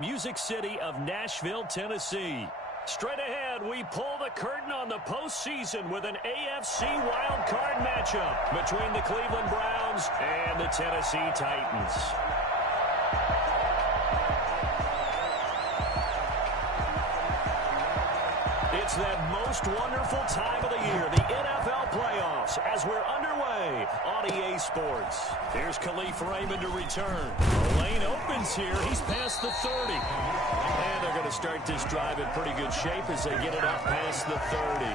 Music City of Nashville, Tennessee. Straight ahead, we pull the curtain on the postseason with an AFC wildcard matchup between the Cleveland Browns and the Tennessee Titans. It's that most wonderful time of the year, the NFL playoffs, as we're underway on EA Sports. Here's Khalif Raymond to return. The lane opens here. He's past the 30. And they're going to start this drive in pretty good shape as they get it up past the 30.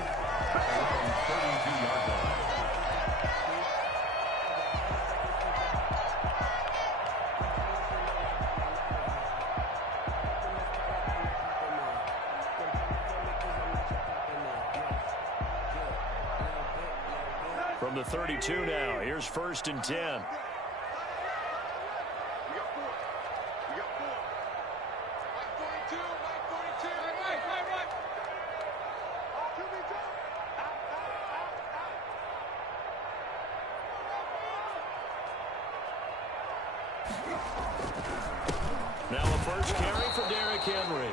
From the 32 now, here's 1st and 10. Now a first carry for Derrick Henry.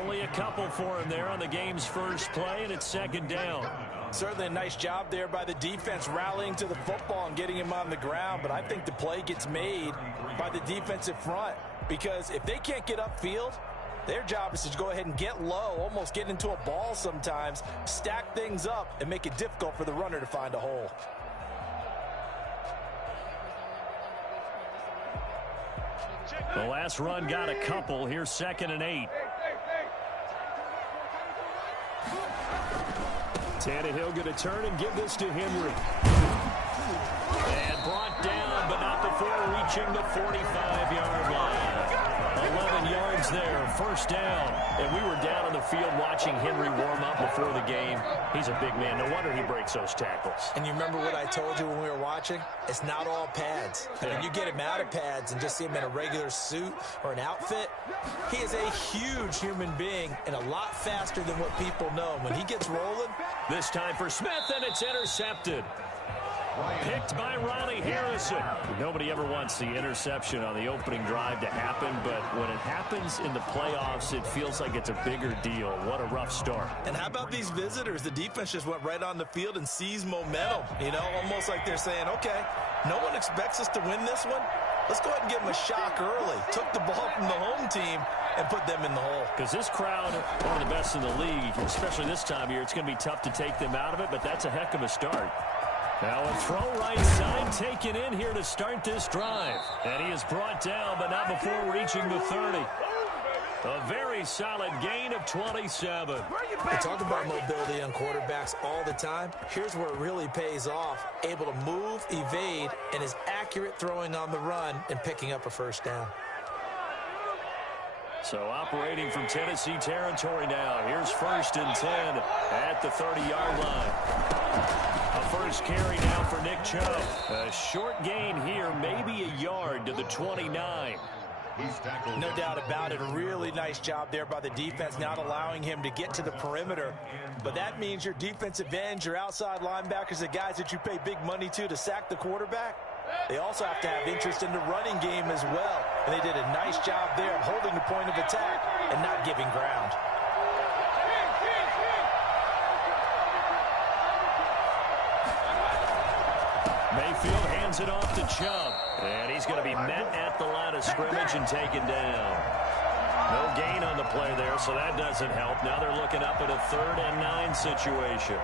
Only a couple for him there on the game's first play, and it's 2nd down. Certainly a nice job there by the defense rallying to the football and getting him on the ground, but I think the play gets made by the defensive front because if they can't get upfield, their job is to go ahead and get low, almost get into a ball sometimes, stack things up, and make it difficult for the runner to find a hole. The last run got a couple. Here's 2nd and 8. Tannehill going to turn and give this to Henry. And brought down, but not before reaching the 45-yard line. 11 yards there, 1st down. And we were down on the field watching Henry warm up before the game. He's a big man. No wonder he breaks those tackles. And you remember what I told you when we were watching? It's not all pads. I mean, you get him out of pads and just see him in a regular suit or an outfit. He is a huge human being and a lot faster than what people know. When he gets rolling. This time for Smith, and it's intercepted. Picked by Riley Harrison. Nobody ever wants the interception on the opening drive to happen, but when it happens in the playoffs, it feels like it's a bigger deal. What a rough start. And how about these visitors? The defense just went right on the field and seized momentum. You know, almost like they're saying, okay, no one expects us to win this one. Let's go ahead and give them a shock early. Took the ball from the home team and put them in the hole. Because this crowd, one of the best in the league, especially this time of year, it's going to be tough to take them out of it, but that's a heck of a start. Now a throw right side taken in here to start this drive. And he is brought down, but not before reaching the 30. A very solid gain of 27. We talk about mobility on quarterbacks all the time. Here's where it really pays off. Able to move, evade, and is accurate throwing on the run and picking up a 1st down. So operating from Tennessee territory now. Here's 1st and 10 at the 30-yard line. A first carry now for Nick Chubb. A short gain here, maybe a yard to the 29. No doubt about it. A really nice job there by the defense, not allowing him to get to the perimeter. But that means your defensive ends, your outside linebackers, the guys that you pay big money to sack the quarterback, they also have to have interest in the running game as well. And they did a nice job there of holding the point of attack and not giving ground. Mayfield hands it off to Chubb. And he's going to be met at the line of scrimmage and taken down. No gain on the play there, so that doesn't help. Now they're looking up at a 3rd and 9 situation.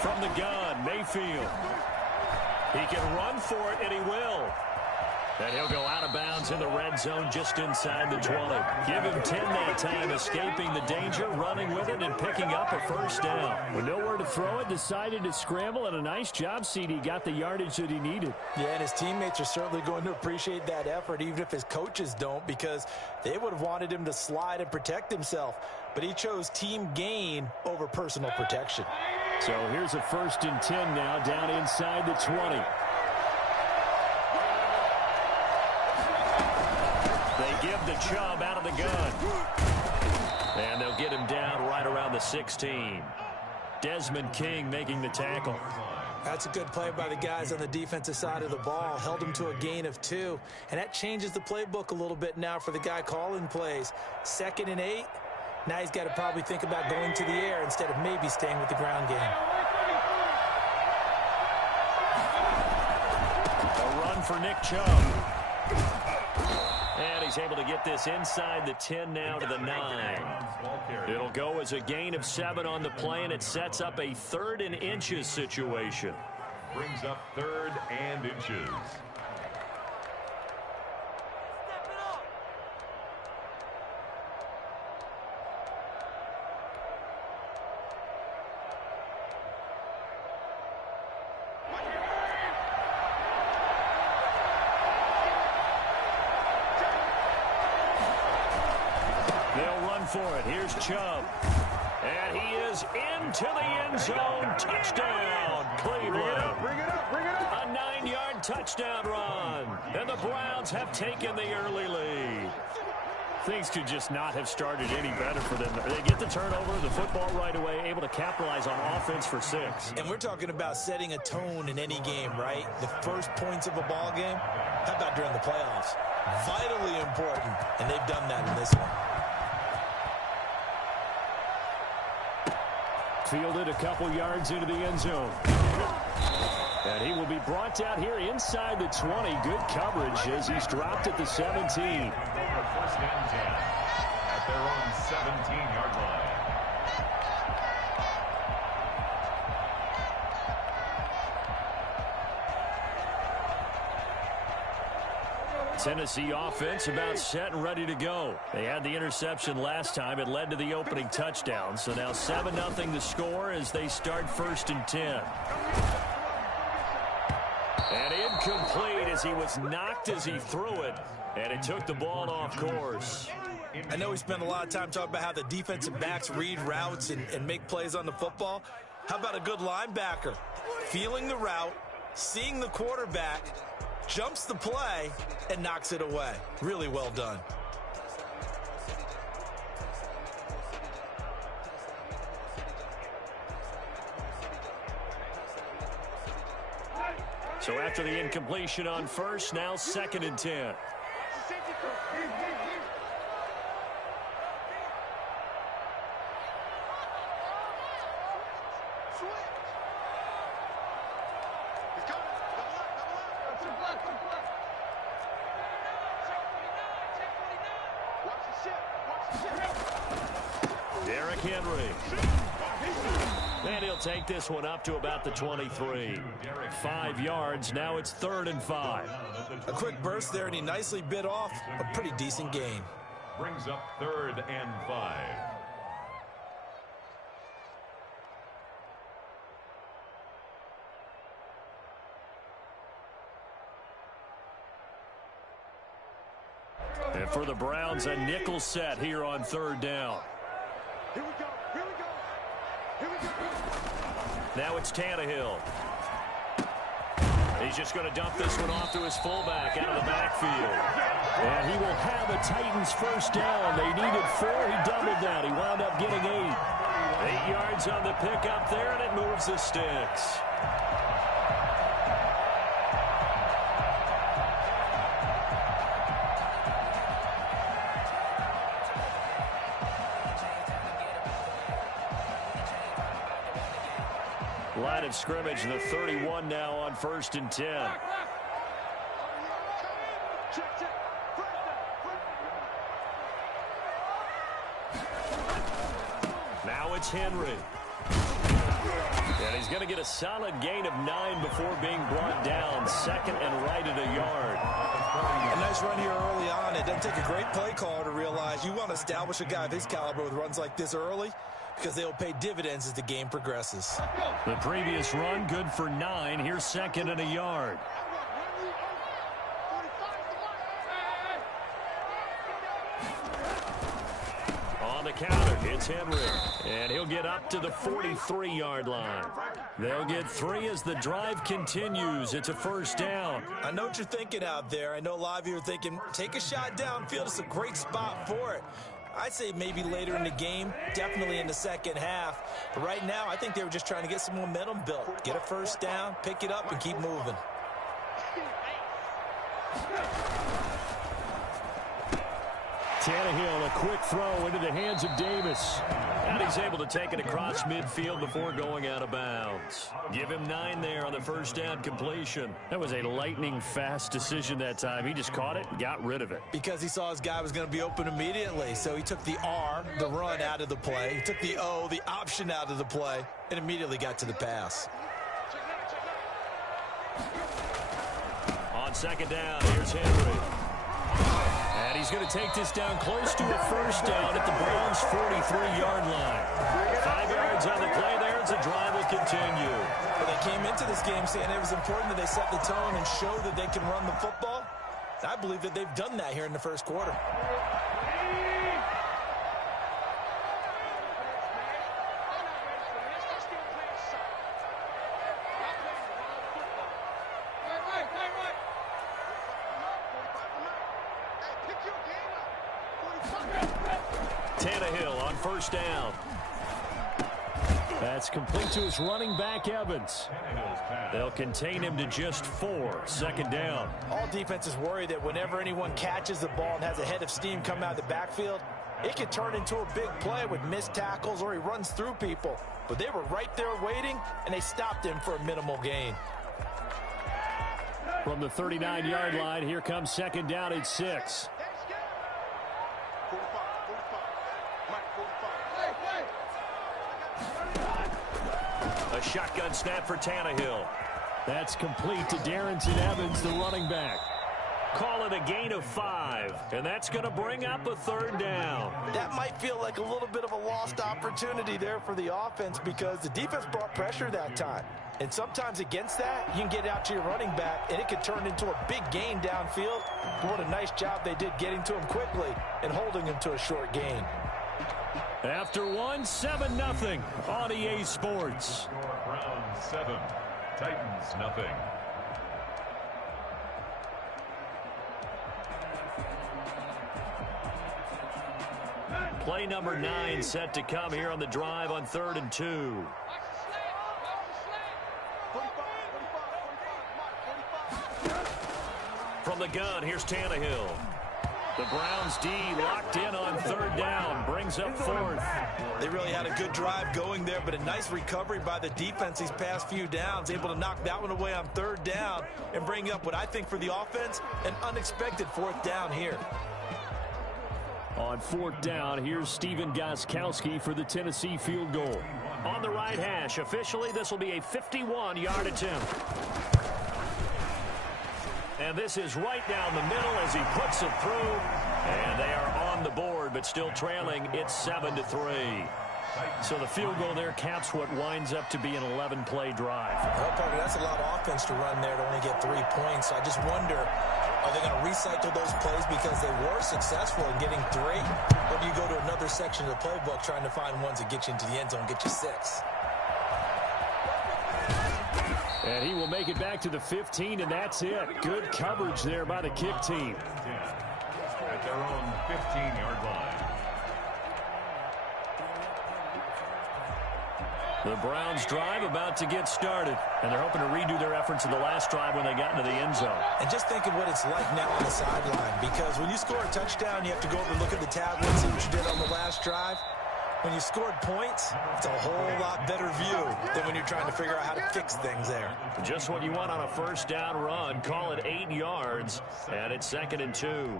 From the gun, Mayfield. He can run for it, and he will. And he'll go out of bounds in the red zone just inside the 20. Give him 10 that time, escaping the danger, running with it, and picking up a 1st down. With nowhere to throw it, decided to scramble, and a nice job, CD. Got the yardage that he needed. Yeah, and his teammates are certainly going to appreciate that effort, even if his coaches don't, because they would have wanted him to slide and protect himself. But he chose team gain over personal protection. So here's a 1st and 10 now, down inside the 20. They give to Chubb out of the gun. And they'll get him down right around the 16. Desmond King making the tackle. That's a good play by the guys on the defensive side of the ball. Held him to a gain of 2. And that changes the playbook a little bit now for the guy calling plays. 2nd and 8. Now he's got to probably think about going to the air instead of maybe staying with the ground game. A run for Nick Chubb. And he's able to get this inside the 10 now to the 9. It'll go as a gain of 7 on the play, and it sets up a 3rd and inches situation. Brings up 3rd and inches. For it. Here's Chubb. And he is into the end zone. Touchdown, Cleveland. Bring it up. A 9-yard touchdown run. And the Browns have taken the early lead. Things could just not have started any better for them. They get the turnover, the football right away, able to capitalize on offense for 6. And we're talking about setting a tone in any game, right? The first points of a ball game. How about during the playoffs? Vitally important. And they've done that in this one. Fielded a couple yards into the end zone. And he will be brought down here inside the 20. Good coverage as he's dropped at the 17. 1st and 10 at their own 17-yard line. Tennessee offense about set and ready to go. They had the interception last time. It led to the opening touchdown. So now 7-0 the score as they start 1st and 10. And incomplete as he was knocked as he threw it. And it took the ball off course. I know we spent a lot of time talking about how the defensive backs read routes and make plays on the football. How about a good linebacker? Feeling the route, seeing the quarterback, jumps the play, and knocks it away. Really well done. So after the incompletion on 1st, now 2nd and 10. Derrick Henry. And he'll take this one up to about the 23. 5 yards. Now it's 3rd and 5. A quick burst there, and he nicely bit off a pretty decent gain. Brings up 3rd and 5. And for the Browns, a nickel set here on 3rd down. Here we go. Now it's Tannehill. He's just going to dump this one off to his fullback out of the backfield. And he will have a Titans 1st down. They needed 4. He doubled that. He wound up getting 8. 8 yards on the pickup there, and it moves the sticks. Line of scrimmage, the 31 now on 1st and 10. Now it's Henry. And he's going to get a solid gain of 9 before being brought down. 2nd and right at a yard. A nice run here early on. It doesn't take a great play caller to realize you want to establish a guy of his caliber with runs like this early, because they'll pay dividends as the game progresses. The previous run, good for 9. Here's 2nd and a yard. On the counter, it's Henry. And he'll get up to the 43-yard line. They'll get 3 as the drive continues. It's a first down. I know what you're thinking out there. I know a lot of you are thinking, take a shot downfield. It's a great spot for it. I'd say maybe later in the game, definitely in the second half. But right now, I think they were just trying to get some momentum built. Get a first down, pick it up, and keep moving. Tannehill, a quick throw into the hands of Davis. And he's able to take it across midfield before going out of bounds. Give him 9 there on the first down completion. That was a lightning-fast decision that time. He just caught it and got rid of it. Because he saw his guy was going to be open immediately. So he took the R, the run, out of the play. He took the O, the option, out of the play, and immediately got to the pass. On second down, here's Henry. And he's going to take this down close to a first down at the Browns' 43-yard line. 5 yards on the play there as the drive will continue. Well, they came into this game saying it was important that they set the tone and show that they can run the football. I believe that they've done that here in the first quarter. Tannehill on first down. That's complete to his running back, Evans. They'll contain him to just 4. Second down. All defenses worry that whenever anyone catches the ball and has a head of steam come out of the backfield, it can turn into a big play with missed tackles or he runs through people. But they were right there waiting, and they stopped him for a minimal gain. From the 39-yard line, here comes second down at 6. A shotgun snap for Tannehill. That's complete to Darrington Evans, the running back. Call it a gain of 5, and that's going to bring up a third down. That might feel like a little bit of a lost opportunity there for the offense because the defense brought pressure that time. And sometimes against that, you can get out to your running back, and it could turn into a big gain downfield. But what a nice job they did getting to him quickly and holding him to a short gain. After 1, 7-0 on EA Sports. Browns 7, Titans nothing. Play number 9 set to come here on the drive on 3rd and 2. From the gun, here's Tannehill. The Browns D locked in on 3rd down, brings up 4th. They really had a good drive going there, but a nice recovery by the defense these past few downs, able to knock that one away on 3rd down and bring up what I think for the offense, an unexpected 4th down here. On 4th down, here's Steven Gostkowski for the Tennessee field goal. On the right hash, officially this will be a 51-yard attempt. And this is right down the middle as he puts it through. And they are on the board, but still trailing. It's 7-3. So the field goal there caps what winds up to be an 11-play drive. Well, Parker, that's a lot of offense to run there to only get 3 points. I just wonder, are they going to recycle those plays because they were successful in getting 3? Or do you go to another section of the playbook trying to find ones that get you into the end zone, get you 6? And he will make it back to the 15, and that's it. Good coverage there by the kick team. At their own 15-yard line. The Browns drive about to get started, and they're hoping to redo their efforts in the last drive when they got into the end zone. And just think of what it's like now on the sideline, because when you score a touchdown, you have to go over and look at the tablet and see what you did on the last drive. When you scored points, it's a whole lot better view than when you're trying to figure out how to fix things there. Just what you want on a first down run. Call it 8 yards, and it's 2nd and 2.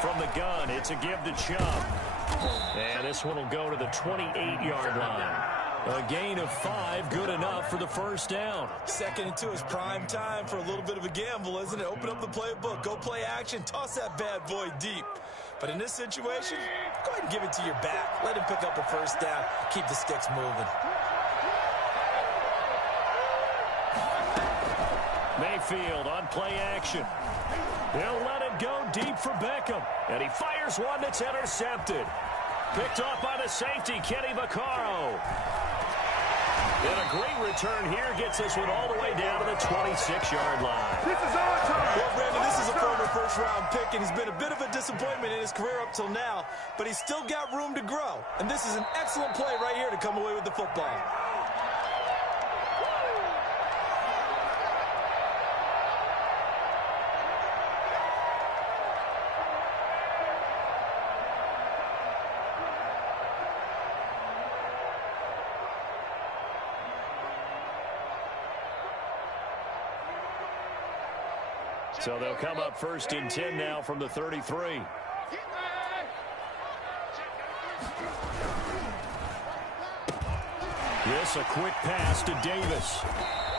From the gun, it's a give to Chubb. And this one will go to the 28-yard line. A gain of 5, good enough for the first down. 2nd and 2 is prime time for a little bit of a gamble, isn't it? Open up the playbook, go play action, toss that bad boy deep. But in this situation, go ahead and give it to your back. Let him pick up a first down, keep the sticks moving. Mayfield on play action. He'll let it go deep for Beckham. And he fires one that's intercepted. Picked off by the safety, Kenny Vaccaro. And a great return here gets this one all the way down to the 26-yard line. This is our time. Well, Brandon, this is a former first-round pick, and he's been a bit of a disappointment in his career up till now, but he's still got room to grow. And this is an excellent play right here to come away with the football. So they'll come up 1st and 10 now from the 33. This a quick pass to Davis.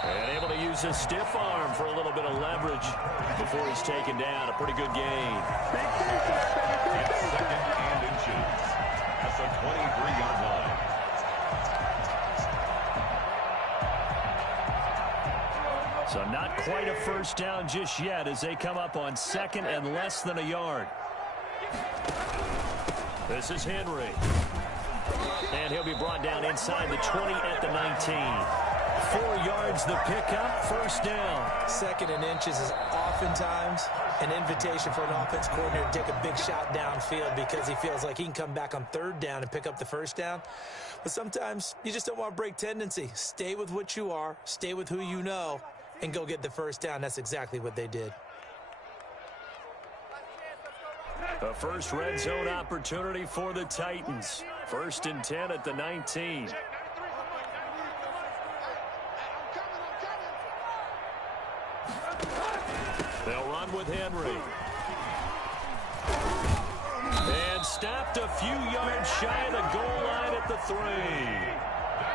And able to use his stiff arm for a little bit of leverage before he's taken down. A pretty good gain. It's 2nd and inches. That's a 23-yard line. So not quite a first down just yet as they come up on 2nd and less than a yard. This is Henry. And he'll be brought down inside the 20 at the 19. 4 yards the pickup, 1st down. 2nd and inches is oftentimes an invitation for an offense coordinator to take a big shot downfield because he feels like he can come back on 3rd down and pick up the 1st down. But sometimes you just don't want to break tendency. Stay with what you are, stay with who you know, and go get the 1st down. That's exactly what they did. A first red zone opportunity for the Titans. 1st and 10 at the 19. They'll run with Henry. And stopped a few yards shy of the goal line at the 3.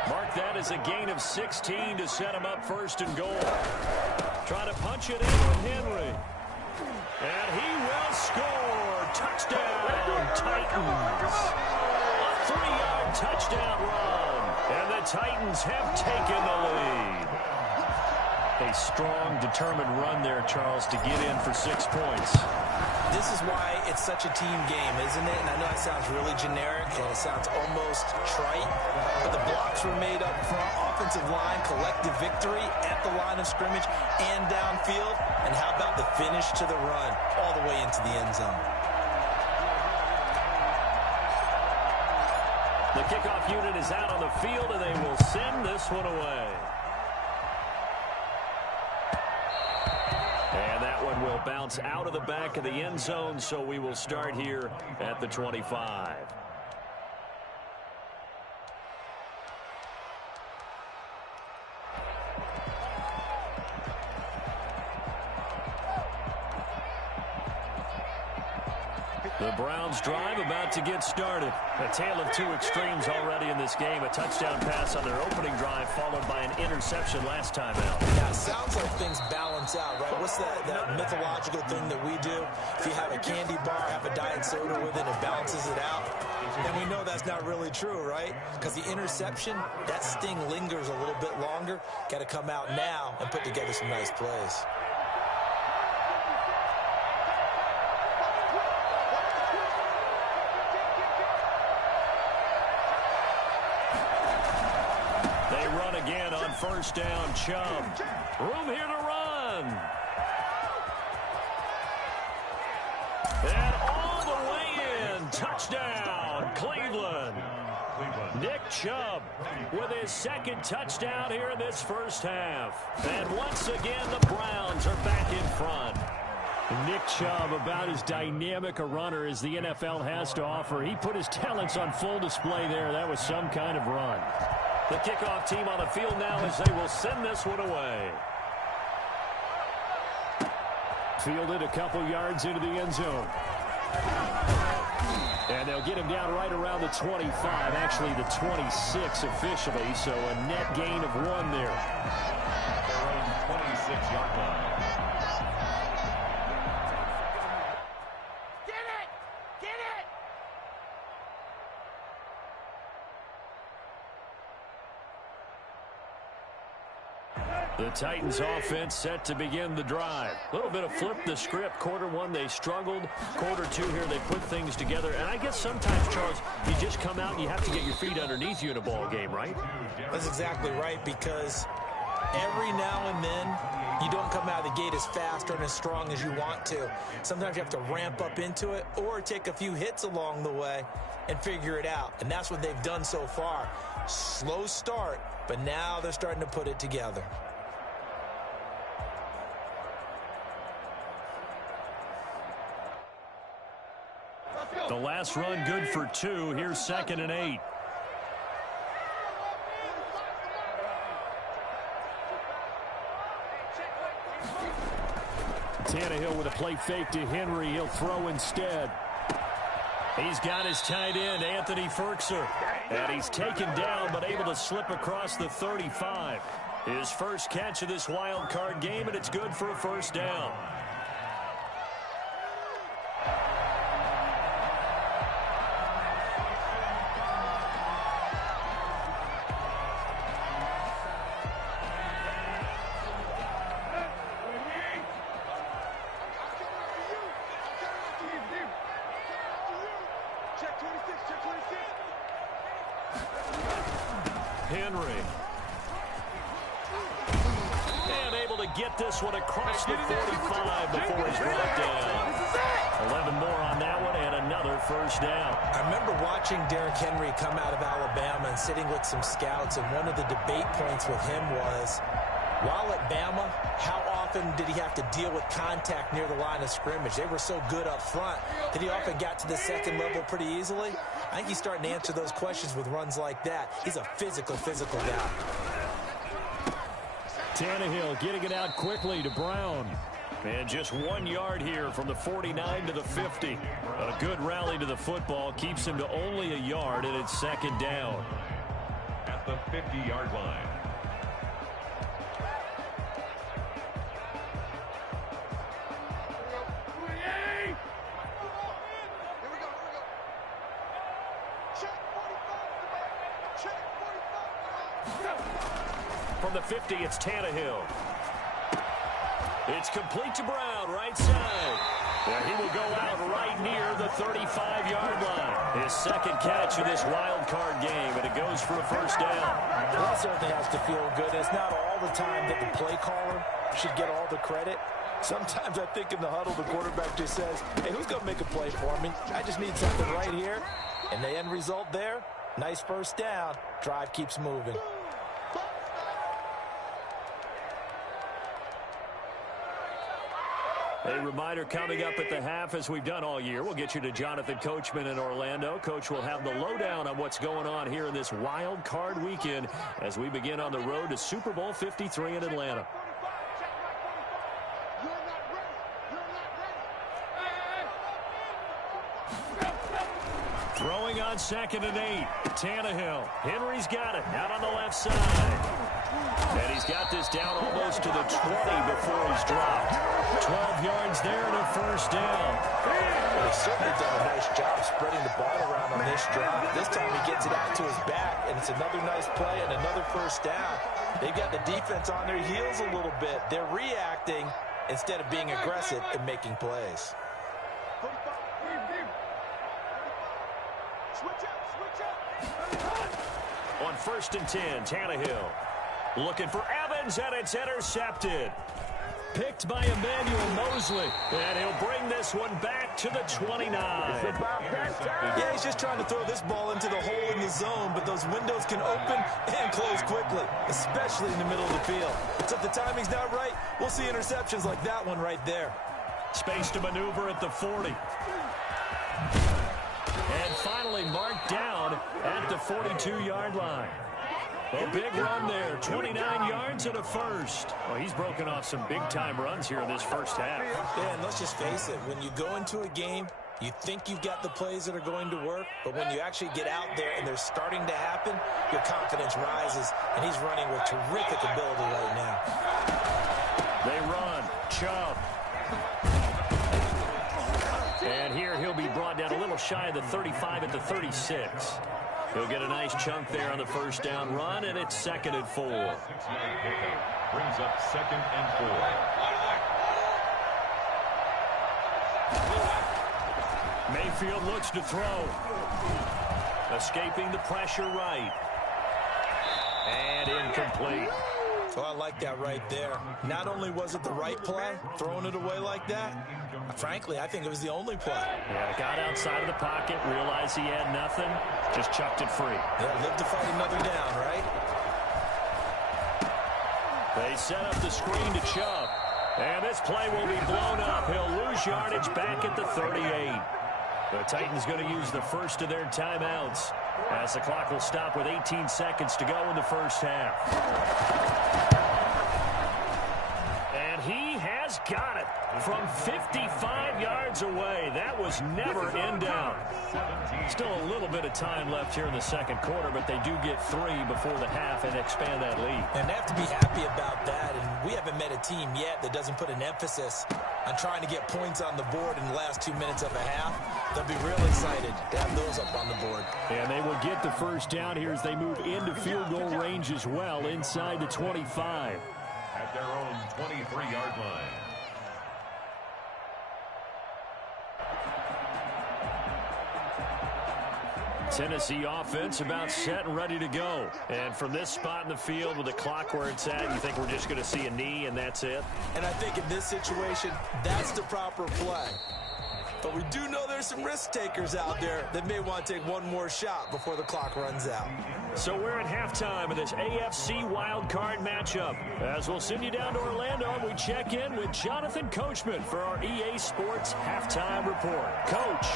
Mark that as a gain of 16 to set him up 1st and goal. Try to punch it in with Henry. And he will score. Touchdown, Titans. A 3-yard touchdown run. And the Titans have taken the lead. A strong, determined run there, Charles, to get in for 6 points. This is why it's such a team game, isn't it? And I know it sounds really generic and it sounds almost trite, but the blocks were made up front, offensive line, collective victory at the line of scrimmage and downfield. And how about the finish to the run all the way into the end zone? The kickoff unit is out on the field, and they will send this one away. And that one will bounce out of the back of the end zone, so we will start here at the 25. The Browns drive about to get started. A tale of 2 extremes already in this game. A touchdown pass on their opening drive followed by an interception last time out. Yeah, it sounds like things balance out, right? What's that mythological thing that we do? If you have a candy bar, have a diet soda with it, it balances it out. And we know that's not really true, right? Because the interception, that sting lingers a little bit longer. Got to come out now and put together some nice plays. Again on 1st down, Chubb. Room here to run. And all the way in. Touchdown, Cleveland. Nick Chubb with his 2nd touchdown here in this 1st half. And once again, the Browns are back in front. Nick Chubb, about as dynamic a runner as the NFL has to offer. He put his talents on full display there. That was some kind of run. The kickoff team on the field now as they will send this one away. Fielded a couple yards into the end zone. And they'll get him down right around the 25, actually the 26 officially, so a net gain of 1 there. Their own 26-yard line. The Titans offense set to begin the drive. A little bit of flip the script. Quarter one, they struggled. Quarter two here, they put things together. And I guess sometimes, Charles, you just come out and you have to get your feet underneath you in a ball game, right? That's exactly right, because every now and then you don't come out of the gate as fast or as strong as you want to. Sometimes you have to ramp up into it or take a few hits along the way and figure it out. And that's what they've done so far. Slow start, but now they're starting to put it together. The last run good for 2. Here's 2nd and 8. Tannehill with a play fake to Henry. He'll throw instead. He's got his tight end, Anthony Ferkser. And he's taken down but able to slip across the 35. His first catch of this wild card game, and it's good for a first down. Henry. And able to get this one across the 45 before he's brought down. 11 more on that one and another first down. I remember watching Derrick Henry come out of Alabama and sitting with some scouts, and one of the debate points with him was, while at Bama, how often did he have to deal with contact near the line of scrimmage? They were so good up front that he often got to the second level pretty easily. I think he's starting to answer those questions with runs like that. He's a physical guy. Tannehill getting it out quickly to Brown. And just 1 yard here from the 49 to the 50. A good rally to the football keeps him to only a yard, and it's 2nd down. At the 50-yard line. From the 50, it's Tannehill. It's complete to Brown, right side. And he will go out right near the 35-yard line. His second catch of this wild card game, and it goes for a first down. That certainly has to feel good. It's not all the time that the play caller should get all the credit. Sometimes I think in the huddle, the quarterback just says, hey, who's going to make a play for me? I just need something right here. And the end result there, nice first down. Drive keeps moving. A reminder coming up at the half, as we've done all year. We'll get you to Jonathan Coachman in Orlando. Coach will have the lowdown on what's going on here in this wild card weekend as we begin on the road to Super Bowl 53 in Atlanta. Throwing on 2nd and 8. Tannehill. Henry's got it. Out on the left side. And he's got this down almost to the 20 before he's dropped. 12 yards there and a first down. Well, he's certainly done a nice job spreading the ball around on this drive. This time he gets it out to his back, and it's another nice play and another first down. They've got the defense on their heels a little bit. They're reacting instead of being aggressive and making plays. On 1st and 10, Tannehill looking for Evans, and it's intercepted. Picked by Emmanuel Mosley, and he'll bring this one back to the 29. Yeah, he's just trying to throw this ball into the hole in the zone, but those windows can open and close quickly, especially in the middle of the field. So if the timing's not right, we'll see interceptions like that one right there. Space to maneuver at the 40. And finally marked down at the 42-yard line. A big run there, 29 yards and a first. Well, he's broken off some big-time runs here in this first half. Yeah, and let's just face it, when you go into a game, you think you've got the plays that are going to work, but when you actually get out there and they're starting to happen, your confidence rises, and he's running with terrific ability right now. They run. Chubb. And here he'll be brought down a little shy of the 35 at the 36. He'll get a nice chunk there on the first down run, and it's 2nd and 4. Brings up 2nd and 4. Mayfield looks to throw. Escaping the pressure right. And incomplete. So I like that right there. Not only was it the right play, throwing it away like that, frankly, I think it was the only play. Yeah, got outside of the pocket, realized he had nothing, just chucked it free. Yeah, live to fight another down, right? They set up the screen to Chubb. And this play will be blown up. He'll lose yardage back at the 38. The Titans going to use the first of their timeouts as the clock will stop with 18 seconds to go in the first half. And he has got it from 55 yards away. That was never in doubt. Still a little bit of time left here in the second quarter, but they do get 3 before the half and expand that lead. And they have to be happy about that. And we haven't met a team yet that doesn't put an emphasis on trying to get points on the board in the last 2 minutes of a half. They'll be real excited to have those up on the board. And they will get the first down here as they move into field goal range as well, inside the 25. At their own 23-yard line. Tennessee offense about set and ready to go. And from this spot in the field with the clock where it's at, you think we're just going to see a knee and that's it? And I think in this situation, that's the proper play. But we do know there's some risk takers out there that may want to take one more shot before the clock runs out. So we're at halftime of this AFC wildcard matchup. As we'll send you down to Orlando, we check in with Jonathan Coachman for our EA Sports Halftime Report. Coach,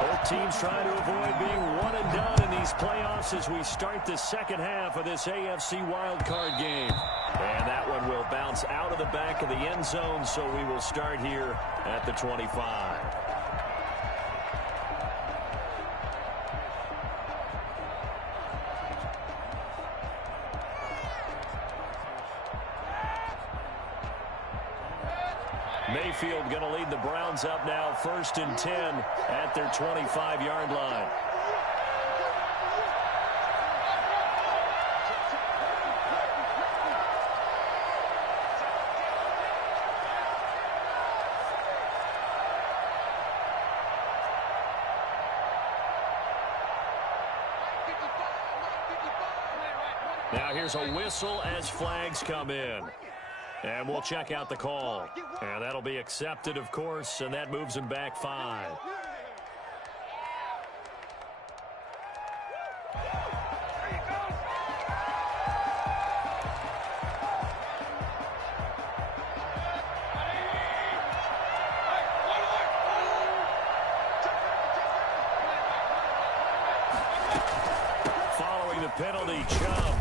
both teams trying to avoid being one and done in these playoffs as we start the second half of this AFC wildcard game. And that one will bounce out of the back of the end zone, so we will start here at the 25. Mayfield going to lead the Browns up now, 1st and 10 at their 25-yard line. Now here's a whistle as flags come in. And we'll check out the call. And that'll be accepted, of course, and that moves him back 5. Following the penalty, Chubb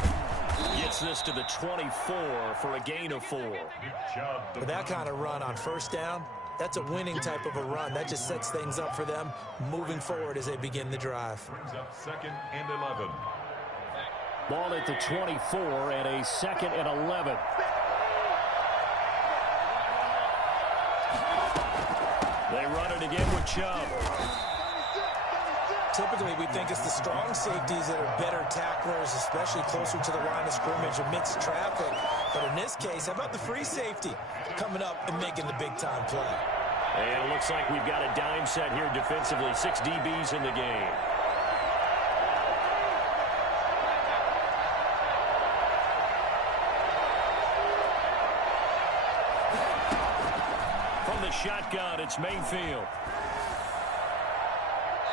gets this to the 24 for a gain of 4. With that kind of run on first down, that's a winning type of a run. That just sets things up for them moving forward as they begin the drive. Brings up 2nd and 11. Ball at the 24 and a 2nd and 11. They run it again with Chubb. Typically, we think it's the strong safeties that are better tacklers, especially closer to the line of scrimmage amidst traffic. But in this case, how about the free safety coming up and making the big-time play? And it looks like we've got a dime set here defensively. 6 DBs in the game. From the shotgun, it's Mayfield.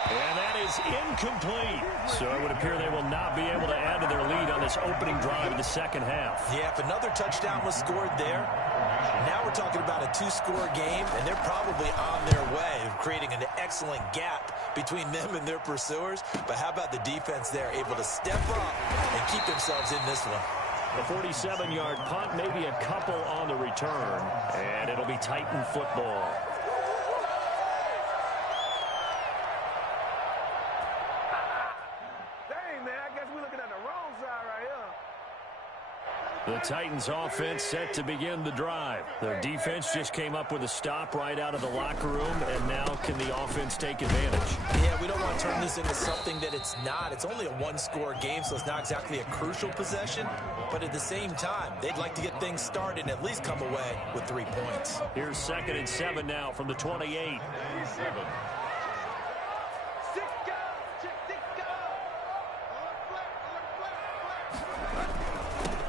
And that is incomplete. So it would appear they will not be able to add to their lead on this opening drive of the second half. Yeah, if another touchdown was scored there, now we're talking about a 2-score game, and they're probably on their way of creating an excellent gap between them and their pursuers. But how about the defense there, able to step up and keep themselves in this one? The 47-yard punt, maybe a couple on the return, and it'll be Titan football. The Titans offense set to begin the drive. Their defense just came up with a stop right out of the locker room, and now can the offense take advantage? Yeah, we don't want to turn this into something that it's not. It's only a one-score game, so it's not exactly a crucial possession. But at the same time, they'd like to get things started and at least come away with 3 points. Here's 2nd and 7 now from the 28.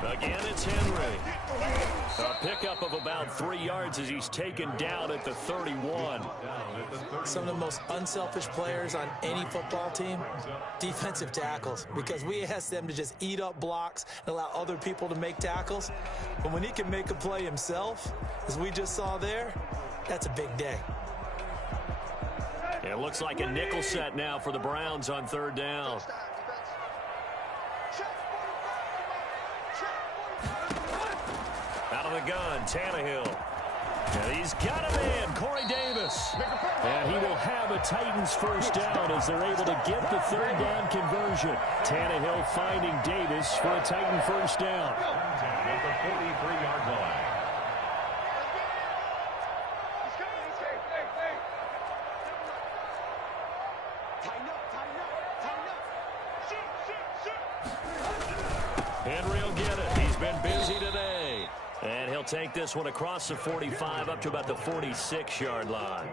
Again, it's Henry. A pickup of about 3 yards as he's taken down at the 31. Some of the most unselfish players on any football team, defensive tackles, because we ask them to just eat up blocks and allow other people to make tackles. But when he can make a play himself, as we just saw there, that's a big day. It looks like a nickel set now for the Browns on 3rd down. Out of the gun, Tannehill. And he's got a man, Corey Davis. And he will have a Titans first down as they're able to get the 3rd down conversion. Tannehill finding Davis for a Titan first down. At the 43-yard line. Henry will get it. He's been busy today. And he'll take this one across the 45 up to about the 46-yard line.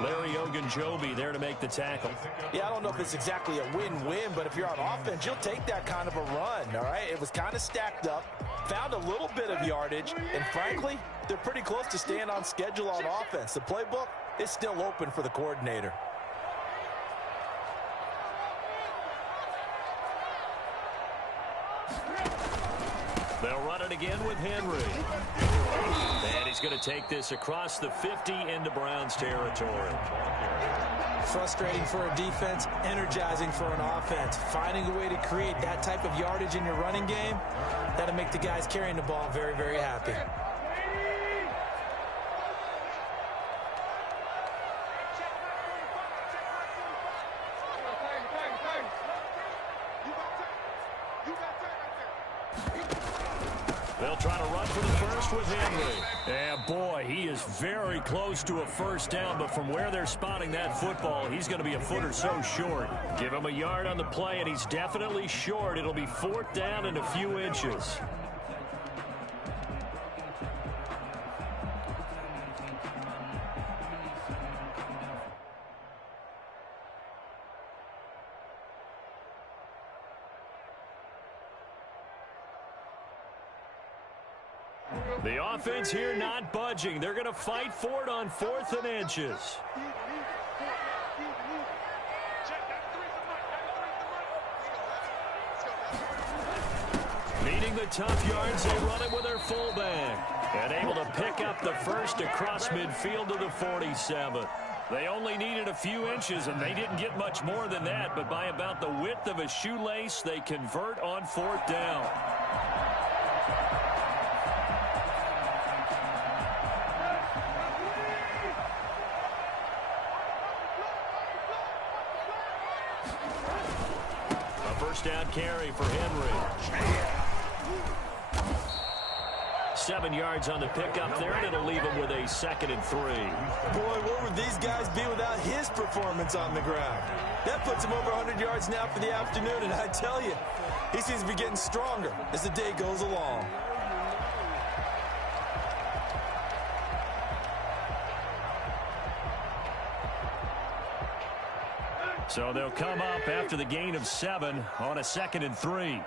Larry Ogunjobi there to make the tackle. Yeah, I don't know if it's exactly a win-win, but if you're on offense, you'll take that kind of a run, all right? It was kind of stacked up, found a little bit of yardage, and frankly, they're pretty close to staying on schedule on offense. The playbook is still open for the coordinator. They'll run it again with Henry. And he's going to take this across the 50 into Browns territory. Frustrating for a defense, energizing for an offense. Finding a way to create that type of yardage in your running game, that'll make the guys carrying the ball very, very happy. They'll try to run for the first with Henry. And boy, he is very close to a first down, but from where they're spotting that football, he's going to be a foot or so short. Give him a yard on the play, and he's definitely short. It'll be 4th down and a few inches. The offense here not budging. They're going to fight for it on 4th and inches. Needing the tough yards, they run it with their fullback. And able to pick up the first across midfield to the 47. They only needed a few inches, and they didn't get much more than that. But by about the width of a shoelace, they convert on 4th down. First down carry for Henry. 7 yards on the pickup there, and it'll leave him with a 2nd and 3. Boy, what would these guys be without his performance on the ground? That puts him over 100 yards now for the afternoon, and I tell you, he seems to be getting stronger as the day goes along. So they'll come up after the gain of 7 on a 2nd and 3.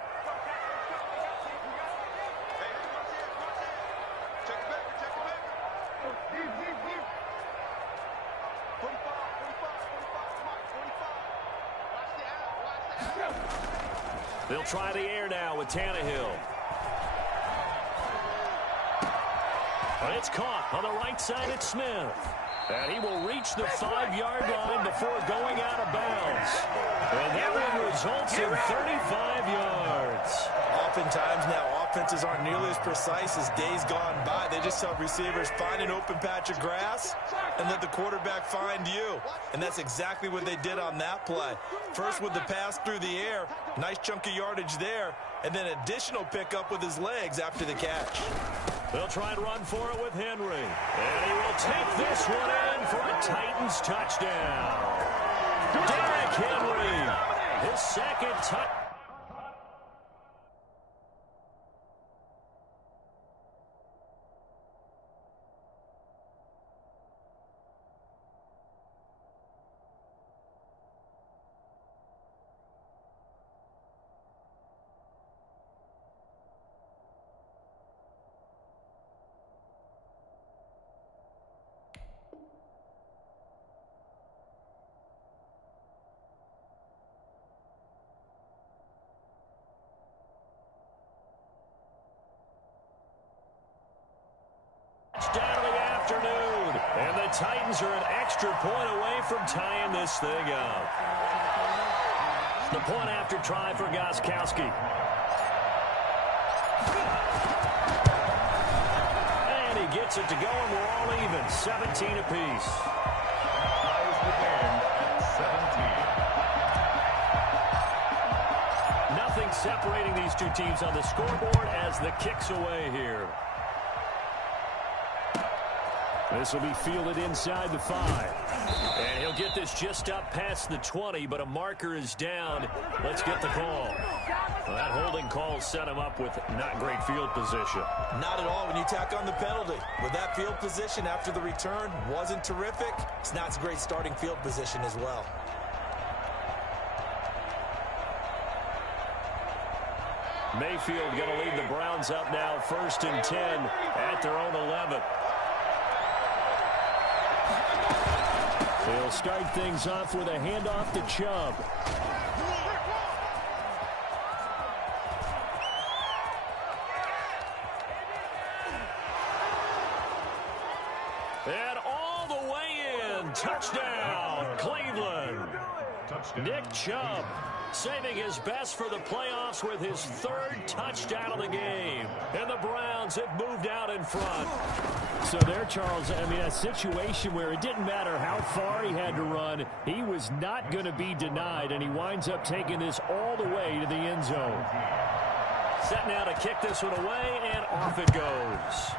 They'll try the air now with Tannehill. But it's caught on the right side at Smith. And he will reach the 5-yard line before going out of bounds. And that one results in 35 yards. I'll Oftentimes now, offenses aren't nearly as precise as days gone by. They just tell receivers, find an open patch of grass and let the quarterback find you. And that's exactly what they did on that play. First with the pass through the air, nice chunk of yardage there, and then additional pickup with his legs after the catch. They'll try and run for it with Henry. And he will take this one in for a Titans touchdown. Derrick Henry, his second touchdown. Down to the afternoon, and the Titans are an extra point away from tying this thing up. The point after try for Gostkowski. And he gets it to go, and we're all even, 17 apiece. Ties the game at 17. Nothing separating these two teams on the scoreboard as the kick's away here. This will be fielded inside the 5. And he'll get this just up past the 20, but a marker is down. Let's get the call. Well, that holding call set him up with not great field position. Not at all when you tack on the penalty. With that field position after the return wasn't terrific, it's not a great starting field position as well. Mayfield going to lead the Browns up now, 1st and 10 at their own 11. They'll start things off with a handoff to Chubb. And all the way in. Touchdown, Cleveland. Nick Chubb saving his best for the playoffs with his 3rd touchdown of the game. And the Browns have moved out in front. So there, Charles, I mean, a situation where it didn't matter how far he had to run, he was not going to be denied, and he winds up taking this all the way to the end zone. Set now to kick this one away, and off it goes.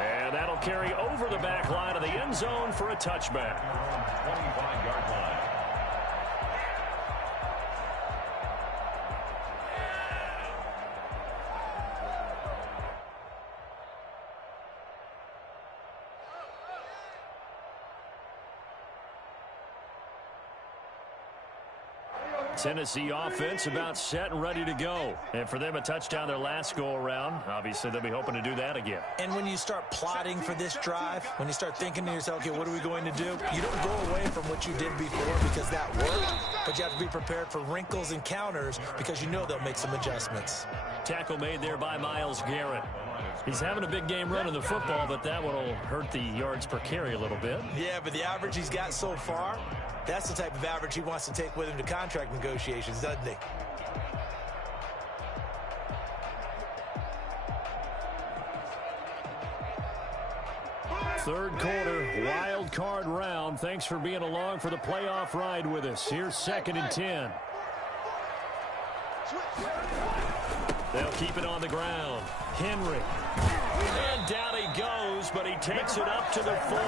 And that'll carry over the back line of the end zone for a touchback. 25-yard line. Tennessee offense about set and ready to go. And for them, a touchdown their last go-around. Obviously, they'll be hoping to do that again. And when you start plotting for this drive, when you start thinking to yourself, okay, what are we going to do? You don't go away from what you did before because that worked, but you have to be prepared for wrinkles and counters because you know they'll make some adjustments. Tackle made there by Myles Garrett. He's having a big game running the football, but that one will hurt the yards per carry a little bit. Yeah, but the average he's got so far, that's the type of average he wants to take with him to contract negotiations, doesn't he? Third quarter, wild card round. Thanks for being along for the playoff ride with us. Here's 2nd and 10. They'll keep it on the ground. Henry. And down he goes, but he takes it up to the 40.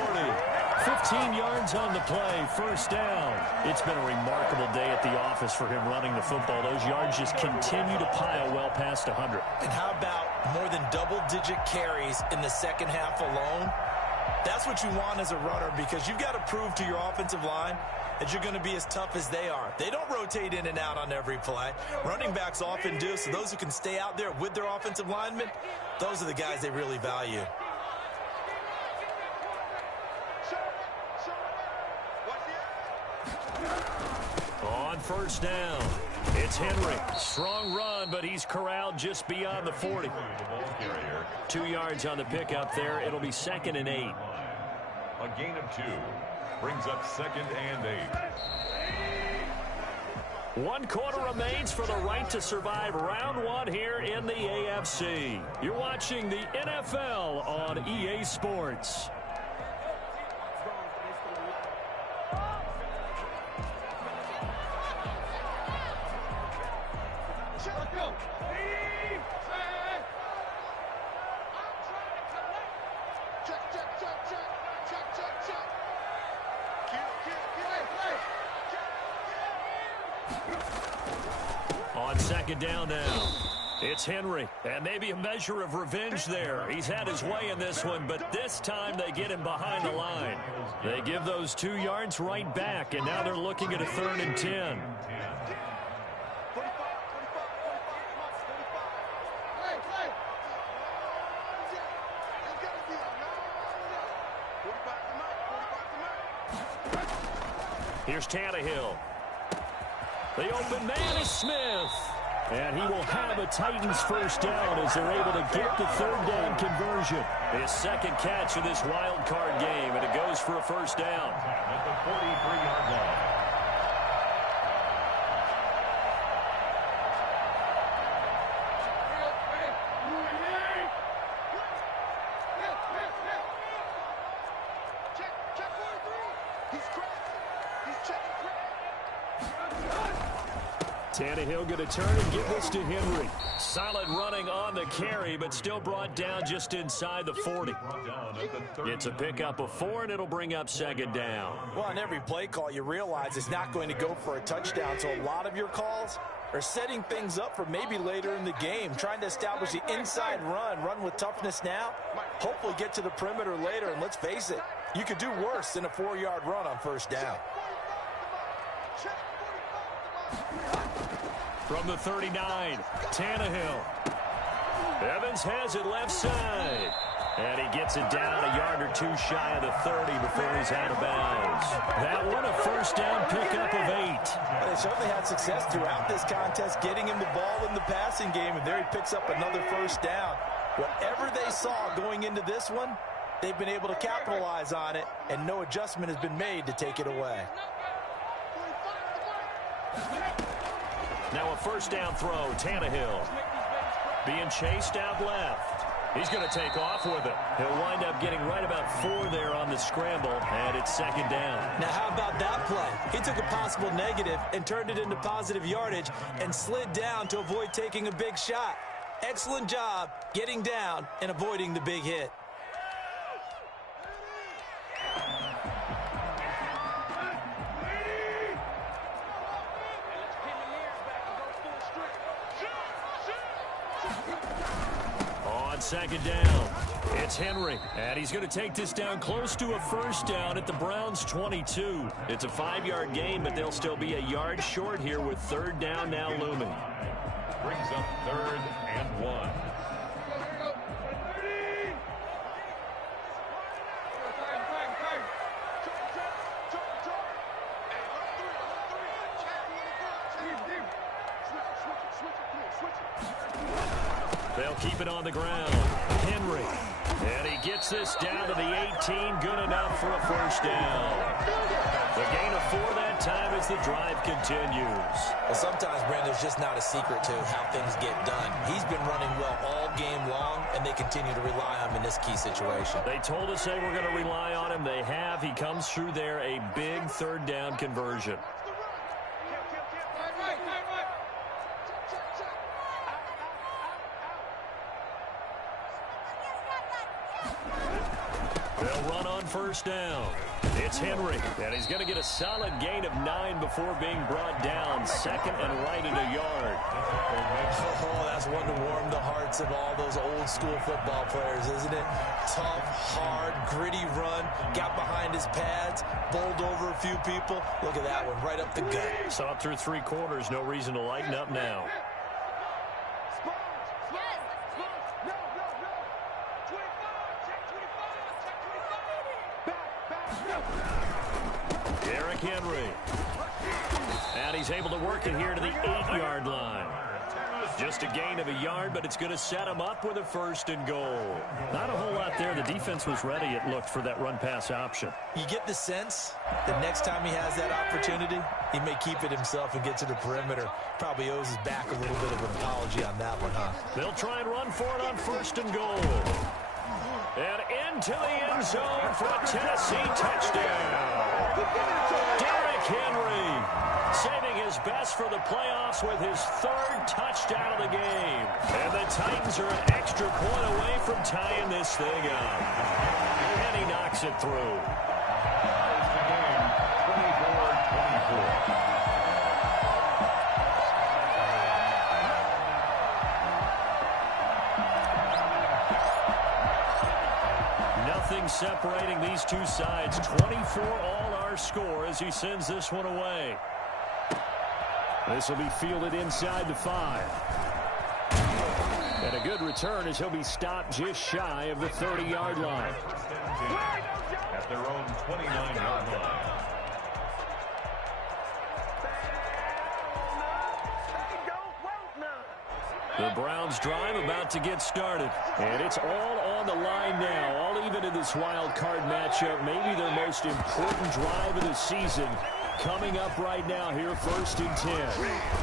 15 yards on the play, 1st down. It's been a remarkable day at the office for him running the football. Those yards just continue to pile well past 100. And how about more than double-digit carries in the second half alone? That's what you want as a runner because you've got to prove to your offensive line that you're going to be as tough as they are. They don't rotate in and out on every play. Running backs often do, so those who can stay out there with their offensive linemen, those are the guys they really value. On 1st down, it's Henry. Strong run, but he's corralled just beyond the 40. 2 yards on the pickup there. It'll be 2nd and 8. A gain of 2 brings up 2nd and 8. 1 quarter remains for the right to survive round 1 here in the AFC. You're watching the NFL on EA Sports. On second down now, it's Henry, and maybe a measure of revenge there. He's had his way in this one, but this time they get him behind the line. They give those 2 yards right back, and now they're looking at a 3rd and 10. Here's Tannehill. The open man is Smith. And he will have a Titans first down as they're able to get the 3rd down conversion. His 2nd catch of this wild card game, and it goes for a first down. At the 43-yard line. Tannehill going to turn and give this to Henry. Solid running on the carry, but still brought down just inside the 40. It's a pickup of 4, and it'll bring up 2nd down. Well, on every play call, you realize it's not going to go for a touchdown, so a lot of your calls are setting things up for maybe later in the game, trying to establish the inside run with toughness now, hopefully get to the perimeter later, and let's face it, you could do worse than a 4-yard run on first down. From the 39, Tannehill. Evans has it left side. And he gets it down a yard or 2 shy of the 30 before he's out of bounds. That one a first down pickup of 8. Well, they certainly had success throughout this contest, getting him the ball in the passing game, and there he picks up another first down. Whatever they saw going into this one, they've been able to capitalize on it, and no adjustment has been made to take it away. Now a first down throw, Tannehill. Being chased out left. He's going to take off with it. He'll wind up getting right about 4 there on the scramble, and it's 2nd down. Now how about that play? He took a possible negative and turned it into positive yardage and slid down to avoid taking a big shot. Excellent job getting down and avoiding the big hit. Second down. It's Henry, and he's going to take this down close to a first down at the Browns' 22. It's a 5-yard gain, but they'll still be a yard short here with 3rd down now looming. Brings up 3rd and 1. They'll keep it on the ground. Henry. And he gets this down to the 18. Good enough for a first down. The gain of 4 that time as the drive continues. Well, sometimes, Brandon, there's just not a secret to how things get done. He's been running well all game long, and they continue to rely on him in this key situation. They told us they were going to rely on him. They have. He comes through there, a big 3rd down conversion. They'll run on first down. It's Henry, and he's going to get a solid gain of 9 before being brought down. 2nd and right at a yard. Oh, that's one to warm the hearts of all those old school football players, isn't it? Tough, hard, gritty run. Got behind his pads, bowled over a few people. Look at that one, right up the gut. Saw it through 3 quarters. No reason to lighten up now. Henry. And he's able to work it here to the 8-yard line. Just a gain of a yard, but it's going to set him up with a 1st and goal. Not a whole lot there. The defense was ready, it looked, for that run-pass option. You get the sense that next time he has that opportunity, he may keep it himself and get to the perimeter. Probably owes his back a little bit of an apology on that one, huh? They'll try and run for it on 1st and goal. And into the end zone for a Tennessee touchdown. Derrick Henry saving his best for the playoffs with his 3rd touchdown of the game. And the Titans are an extra point away from tying this thing up. And he knocks it through. Nothing separating these two sides. 24 all our score as he sends this one away. This will be fielded inside the 5. And a good return as he'll be stopped just shy of the 30-yard line. At their own 29-yard line. The Browns drive about to get started. And it's all on the line now, all even in this wild card matchup. Maybe their most important drive of the season coming up right now here, 1st and 10.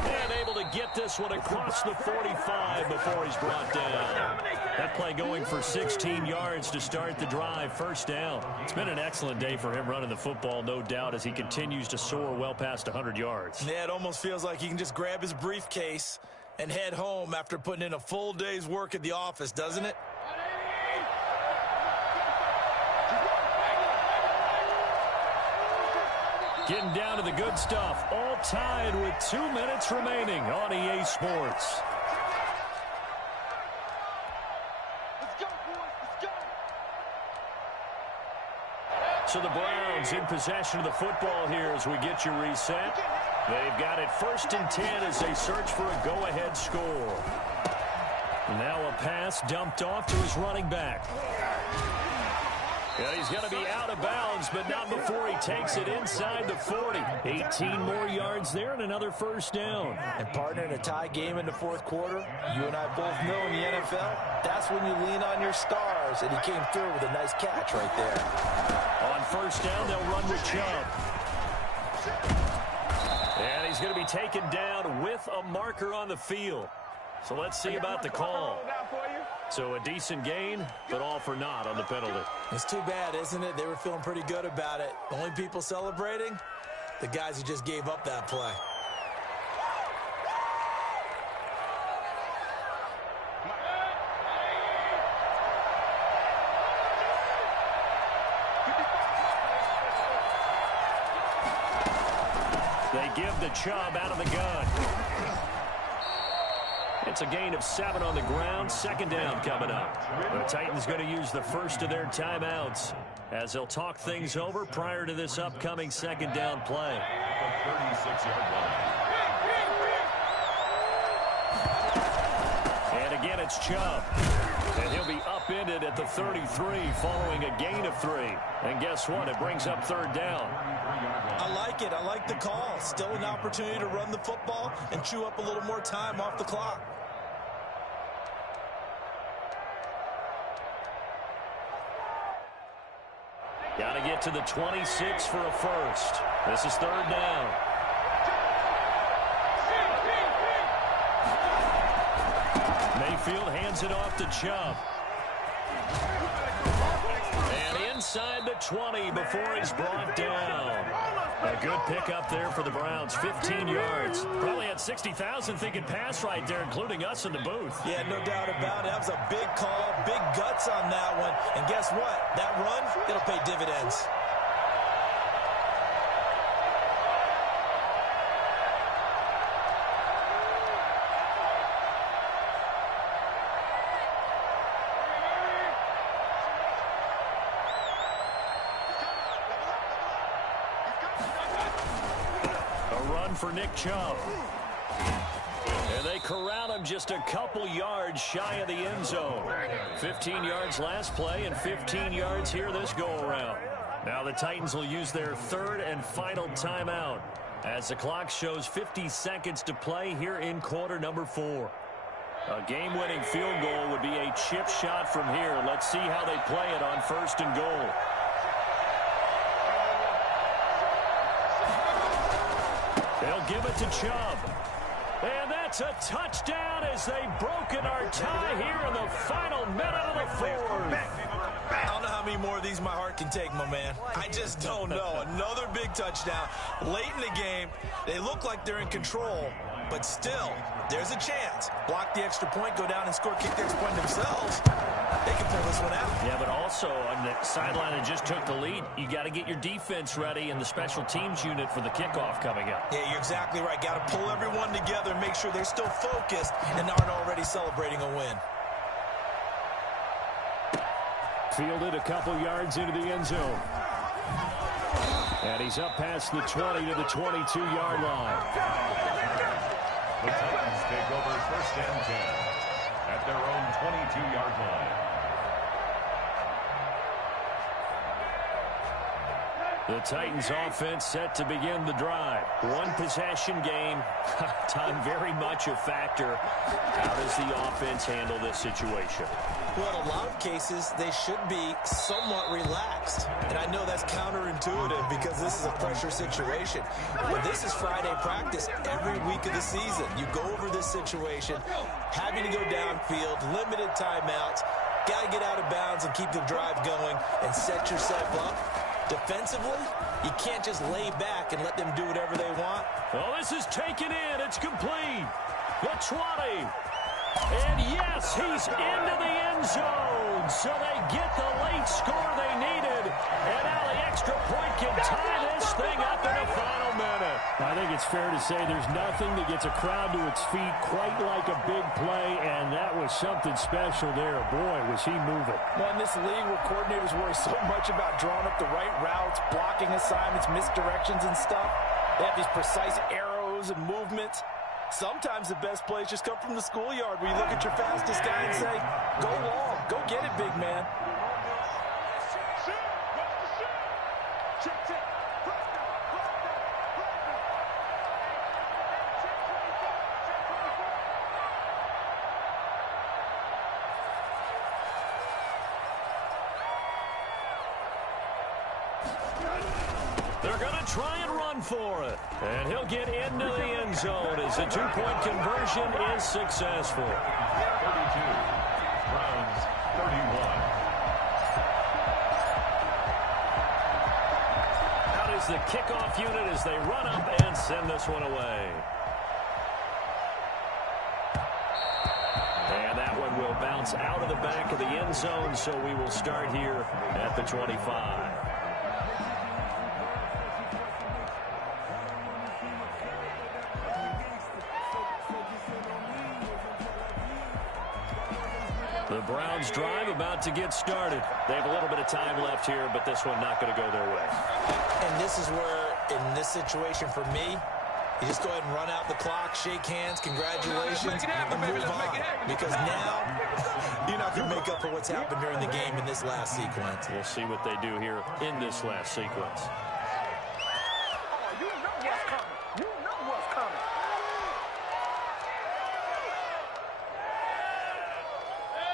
And able to get this one across the 45 before he's brought down. That play going for 16 yards to start the drive, 1st down. It's been an excellent day for him running the football, no doubt, as he continues to soar well past 100 yards. Yeah, it almost feels like he can just grab his briefcase and head home after putting in a full day's work at the office, doesn't it? Getting down to the good stuff. All tied with 2 minutes remaining on EA Sports. So the Browns in possession of the football here as we get you reset. They've got it 1st and 10 as they search for a go-ahead score. Now a pass dumped off to his running back. And he's going to be out of bounds, but not before he takes it inside the 40. 18 more yards there and another 1st down. And partner, in a tie game in the 4th quarter, you and I both know in the NFL, that's when you lean on your stars, and he came through with a nice catch right there. On 1st down, they'll run with Chubb. And he's going to be taken down with a marker on the field. So let's see about the call. So a decent gain, but all for naught on the penalty. It's too bad, isn't it? They were feeling pretty good about it. The only people celebrating, the guys who just gave up that play. They give the Chubb out of the gun. It's a gain of 7 on the ground. 2nd down coming up. The Titans going to use the first of their timeouts as they'll talk things over prior to this upcoming 2nd down play. 36-yard line. And again, it's Chubb. And he'll be upended at the 33 following a gain of 3. And guess what? It brings up 3rd down. I like it. I like the call. Still an opportunity to run the football and chew up a little more time off the clock. Got to get to the 26 for a 1st. This is 3rd down. Mayfield hands it off to Chubb. And inside the 20 before he's brought down. A good pickup there for the Browns. 15 yards. Probably had 60,000 thinking pass right there, including us in the booth. Yeah, no doubt about it. That was a big call, big guts on that one. And guess what? That run, it'll pay dividends. For Nick Chubb. And they corral him just a couple yards shy of the end zone. 15 yards last play and 15 yards here this go-around. Now the Titans will use their 3rd and final timeout as the clock shows 50 seconds to play here in quarter number 4. A game-winning field goal would be a chip shot from here. Let's see how they play it on 1st and goal. They'll give it to Chubb. And that's a touchdown as they've broken our tie here in the final minute of the fourth. I don't know how many more of these my heart can take, my man. I just don't know. Another big touchdown late in the game. They look like they're in control, but still, there's a chance. Block the extra point, go down and score, kick the extra point themselves. They can pull this one out. Yeah, but also on the sideline that just took the lead, you got to get your defense ready and the special teams unit for the kickoff coming up. Yeah, you're exactly right. Got to pull everyone together and make sure they're still focused and aren't already celebrating a win. Fielded a couple yards into the end zone. And he's up past the 20 to the 22-yard line. The Titans take over 1st and 10 at their own 22-yard line. The Titans offense set to begin the drive. One possession game. Time very much a factor. How does the offense handle this situation? Well, in a lot of cases, they should be somewhat relaxed. And I know that's counterintuitive because this is a pressure situation. But this is Friday practice every week of the season. You go over this situation, having to go downfield, limited timeouts, got to get out of bounds and keep the drive going and set yourself up. Defensively, you can't just lay back and let them do whatever they want. Well, this is taken in. It's complete. The 20. And yes, he's into the end zone. So they get the late score they needed. And now the extra point can tie this thing up in the final minute. I think it's fair to say there's nothing that gets a crowd to its feet quite like a big play, and that was something special there. Boy, was he moving. Well, in this league where coordinators worry so much about drawing up the right routes, blocking assignments, misdirections and stuff, they have these precise arrows and movements. Sometimes the best plays just come from the schoolyard where you look at your fastest guy and say, go long, go get it, big man. They're going to try and run for it. And he'll get into the end zone as the two-point conversion is successful. 32. Browns 31. Out is the kickoff unit as they run up and send this one away. And that one will bounce out of the back of the end zone, so we will start here at the 25. The Browns drive about to get started. They have a little bit of time left here, but this one not going to go their way. And this is where, in this situation for me, you just go ahead and run out the clock, shake hands, congratulations, and move on. Because now, you're not going to make up for what's happened during the game in this last sequence. We'll see what they do here in this last sequence.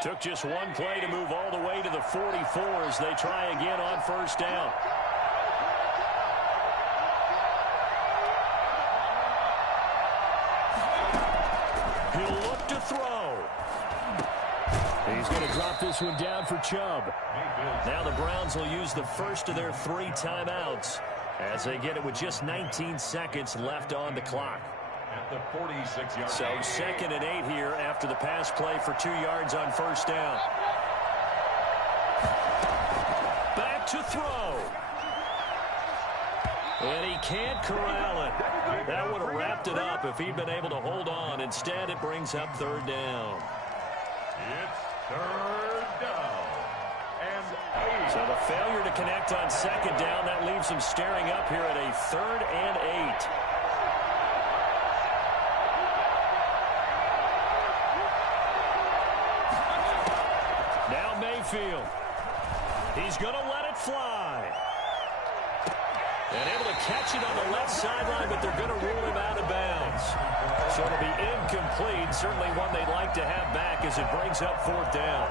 Took just one play to move all the way to the 44 as they try again on first down. He'll look to throw. He's going to drop this one down for Chubb. Now the Browns will use the first of their 3 timeouts as they get it with just 19 seconds left on the clock. At the 46-yard So 2nd and 8 here after the pass play for 2 yards on first down. Back to throw. And he can't corral it. That would have wrapped it up if he'd been able to hold on. Instead, it brings up 3rd down. It's 3rd down. And 8. So the failure to connect on 2nd down, that leaves him staring up here at a 3rd and 8. Mayfield. He's going to let it fly. And able to catch it on the left sideline, but they're going to rule him out of bounds. So it'll be incomplete, certainly one they'd like to have back as it brings up 4th down.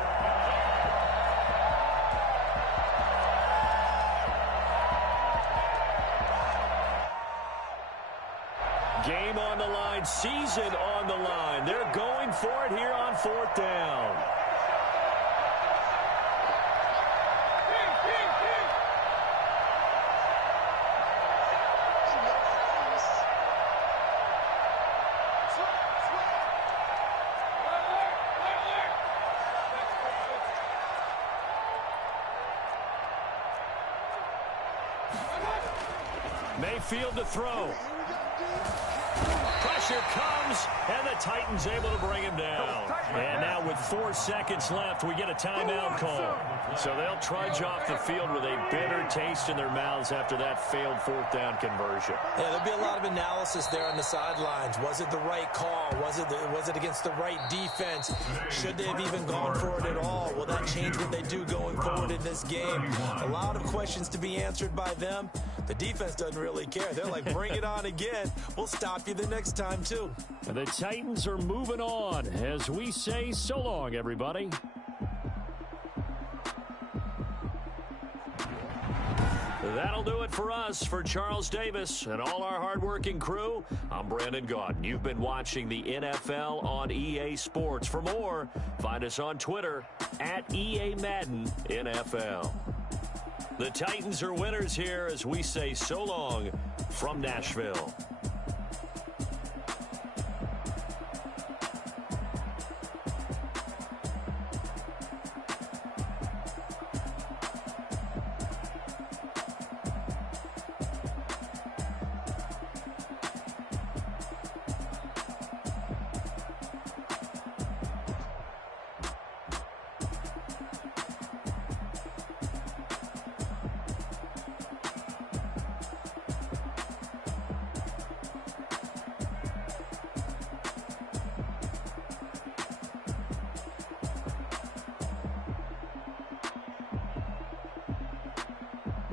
Game on the line, season on the line. They're going for it here on 4th down. Mayfield to throw. Pressure comes, and the Titans able to bring him down. And now with 4 seconds left, we get a timeout call. So they'll trudge off the field with a bitter taste in their mouths after that failed 4th down conversion. Yeah, there'll be a lot of analysis there on the sidelines. Was it the right call? Was it against the right defense? Should they have even gone for it at all? Will that change what they do going forward in this game? A lot of questions to be answered by them. The defense doesn't really care. They're like, bring it on again. We'll stop you the next time, too. And the Titans are moving on as we say so long, everybody. That'll do it for us. For Charles Davis and all our hardworking crew, I'm Brandon Gaudin. You've been watching the NFL on EA Sports. For more, find us on Twitter at EA Madden NFL. The Titans are winners here as we say so long from Nashville.